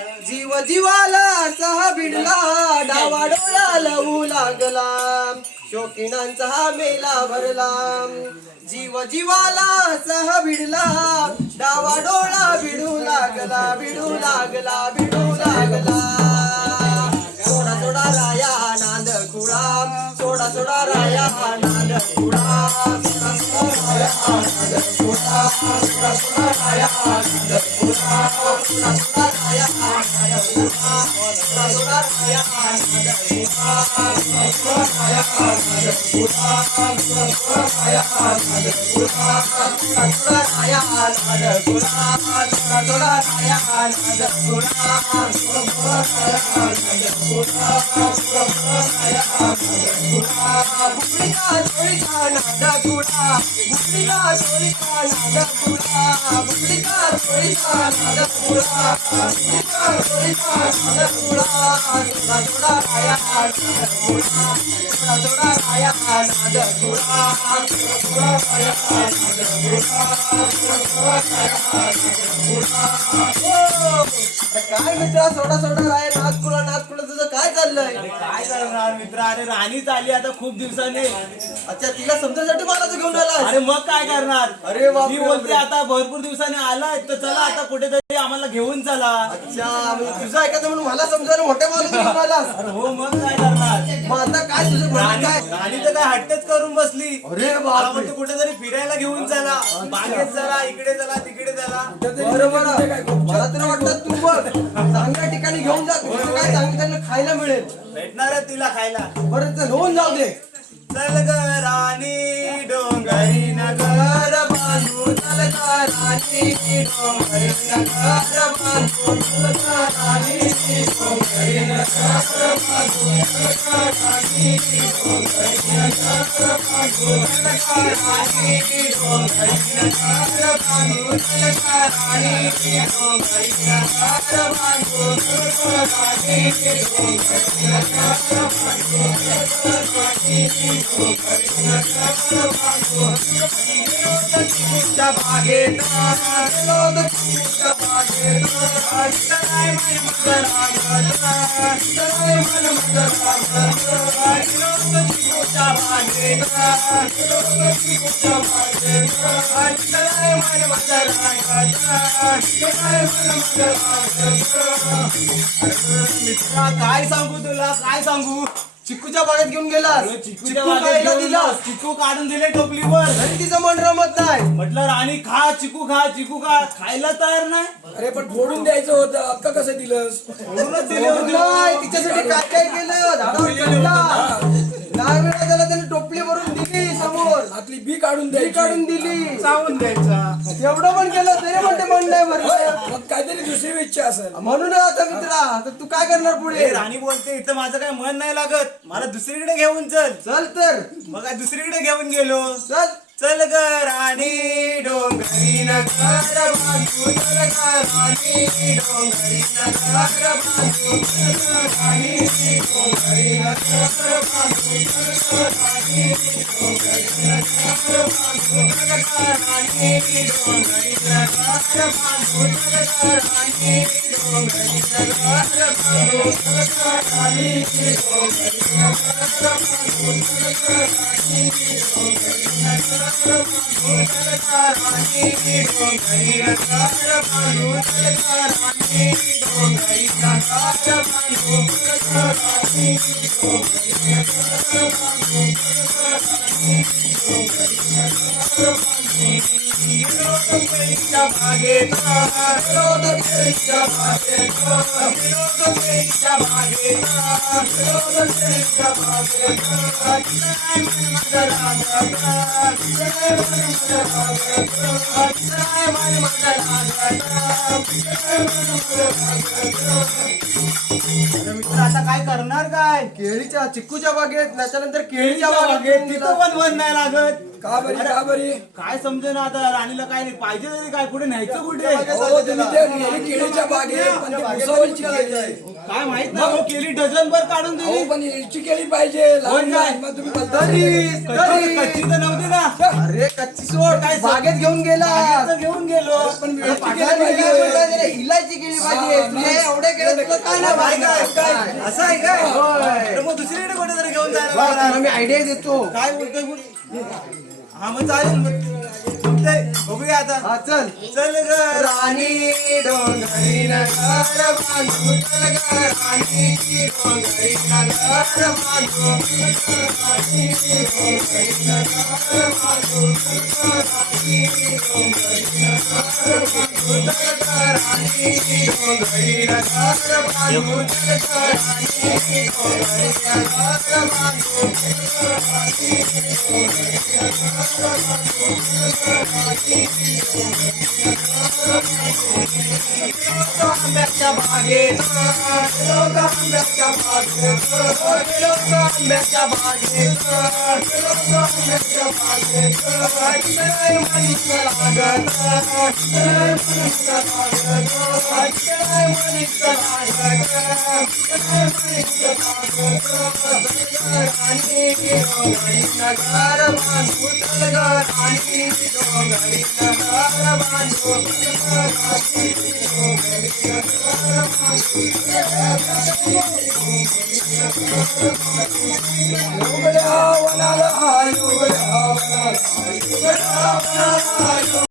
जीव जीवाला सहा भिडला, डावा डोळा लवू लागला, शोकीनांचा हा मेला भरला. जीव जीवाला सहा भिडला, डावा डोळा भिडू लागला, भिडू लागला, भिडू लागला. सोडा सोडा राया नांद खुळा, सोडा सोडा राया नांद खुळा, सोडा सोडा राया नांद खुळा, सोडा सोडा राया नांद खुळा, सोडा सोडा राया नांद खुळा, सोडा सोडा राया नांद खुळा, सोडा सोडा राया नांद खुळा, सोडा सोडा राया नांद खुळा, सोडा सोडा राया नांद खुळा, सोडा सोडा राया नांद खुळा, सोडा सोडा राया नांद खुळा. बुकळीचा चोळीचा नादा खुळा, बुकळीचा चोळीचा नादा खुळा, बुकळीचा चोळीचा नादा खुळा, बुकळीचा चोळीचा नादा खुळा. सोडा सोडा राया नाद खुळा, सोडा सोडा राया नाद खुळा, सोडा सोडा राया नाद खुळा, सोडा सोडा राया नाद खुळा. काय मित्रा, सोडा सोडा राया नाद खुळा, नाद खुळा तुझं काय चाललंय? काय करणार मित्र? अरे राणी चालली आता खूप दिवसांनी. अच्छा, तिला समजायसाठी मला घेऊन आला? अरे मग काय करणार? अरे बाप, मी बोलते आता भरपूर दिवसांनी आलाय तर चला आता कुठेतरी आम्हाला घेऊन चला. अच्छा, म्हणजे तुझं ऐकायचं म्हणून मला समजायला मोठ्या माणूस घेऊन आलास? अरे हो, मग काय करणार? मग आता काय तुझं म्हणणं काय? राणी तर काय हट्टच करून बसली. अरे मला बाप, म्हणते कुठेतरी फिरायला घेऊन चला, बागेत चला, इकडे चला, तिकडे चला. बरोबर. मला तरी वाटतं तू बघ चांगल्या ठिकाणी घेऊन जा, तुझं काय चांगलं त्यांना खायला मिळेल. भेटणार आहे तिला खायला. बरं चल, होऊन जाऊ दे. चल ग राणी डोंगरी नगर बांधू, चल ग राणी डोंगरी नगर बांधू, चल ग राणी डोंगरी नगर बांधू, चल ग राणी डोंगरी नगर बांधू, चल ग राणी डोंगरी नगर बांधू, चल ग राणी डोंगरी नगर बांधू, चल ग राणी डोंगरी नगर बांधू, चल ग राणी चिकूच्या बागेत, चिकूच्या बागेत, चिकूच्या काय सांगू तुला, काय सांगू? चिकूच्या बागेत घेऊन गेला, चिकूच्या बागेत दिला, चिकू काढून दिले टोपलीवर. तरी तिचं मन रमत नाही. म्हटलं राणी खा चिकू, खा चिकू, खा. खायला तयार नाही. अरे पण फोडून द्यायचं होतं, अक्का कसं दिलंस? म्हणूनच दिले होते. नाही, तिच्यासाठी काय काय केलं, झाडावर चढला. नाही वेळा त्याला त्याने टोपली भरून दिली समोर, आतली बी काढून ती द्यायची. काढून दिली, चावून द्यायचा. एवढं पण केलं तरी म्हणते मन नाही भरलं. मग काहीतरी दुसरी इच्छा असेल. म्हणून आता मित्रा, आता तू काय करणार ए, पुढे? राणी बोलते इथं माझं काय मन नाही लागत, मला दुसरीकडे घेऊन चल. चल तर, मग काय दुसरीकडे घेऊन गेलो. चल. चल ग राणी डोंगरी नगर बांधू, चल ग राणी डोंगरी नगर बांधू, चल ग राणी डोंगरी नगर बांधू, चल ग राणी डोंगरी नगर बांधू, चल ग राणी डोंगरी नगर बांधू, चल ग राणी डोंगरी नगर बांधू, चल ग राणी डोंगरी नगर बांधू, चल ग राणी डोंगरी नगर मित्र आता काय करणार? काय केळीच्या चिक्कूच्या बागेत, त्याच्यानंतर केळीच्या बागेत बागेत तिथं पण मन नाही लागत. का बरी काय समजे ना आता राणीला काय नाही पाहिजे तरी काय कुठे न्यायचं कुठे हो तुम्ही ते गेली केळीच्या बागेत पण ते भुसावळची केळी आहे. काय माहित ना हो, केली डझन भर काढून हो दिली पण हिलची केळी पाहिजे लहान नाही. लहान. मग तुम्ही बोलता कच्ची तर नव्हती ना अरे कच्ची सोड काय बागेत घेऊन गेला बागेत तर घेऊन गेलो पण अरे हिलची केळी पाठाने काय पाहिजे. बोलताय त्याला? इलायची केली पाहिजे तुझ्या एवढ्या केलं तुला काय नाही काय पाहिजे? काय असं आहे काय होय. तर मग दुसरीकडे कुठे तरी घेऊन जायला बघ, लागणार. तुला मी आयडिया देतो काय बोलतोय बोल हा मग चालेल मग जमतंय. बघूया आता हा चल चल ग राणी डोंगरी नगर बांधू चल ग राणी डोंगरी नगर बांधू राणी डोंगरी नगर बांधू राणी डोंगरी नगर बांधू चल ग राणी डोंगरी नगर बांधू चल ग राणी डोंगरी नगर बांधू आंब्याच्या बागेत आंब्याच्या बागेत आंब्याच्या बागेत आंब्याच्या बागेत मनीष लागत मनीष लागत मनीष लागत राणी डोंगरी नगर बांधू चल ग राणी डोंगरी नगर बांधू राणी डोंगरी नगर बांधू उघड्या वनाला, उघड्या वनाला, उघड्या वनाला.